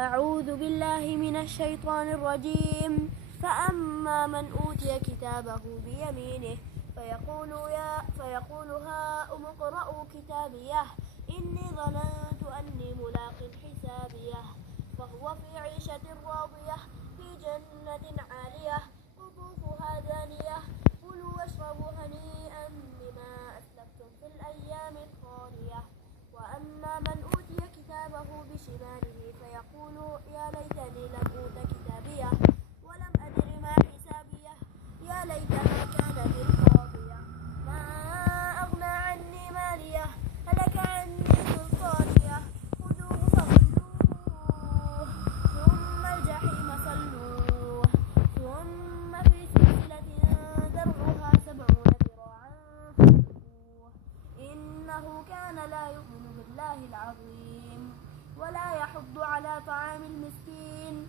أعوذ بالله من الشيطان الرجيم. فأما من أوتي كتابه بيمينه فيقول هاؤم اقرءوا كتابيه إني ظننت أني ملاق حسابيه فهو في عيشة راضية في جنة عالية قطوفها دانية كلوا واشربوا هنيئا بما أسلفتم في الأيام الخالية. وأما من أوتي كتابه بشماله فيقول يا ليتني لم أوت كتابيه ولم أدر ما حسابيه يا ليتها كانت القاضية ما أغنى عني ماليه هلك عني سلطانيه خذوه فغلوه ثم الجحيم صلوه ثم في سلسلة ذرعها 70 ذراعا فاسلكوه إنه كان لا يؤمن بالله العظيم ولا يحض على طعام المسكين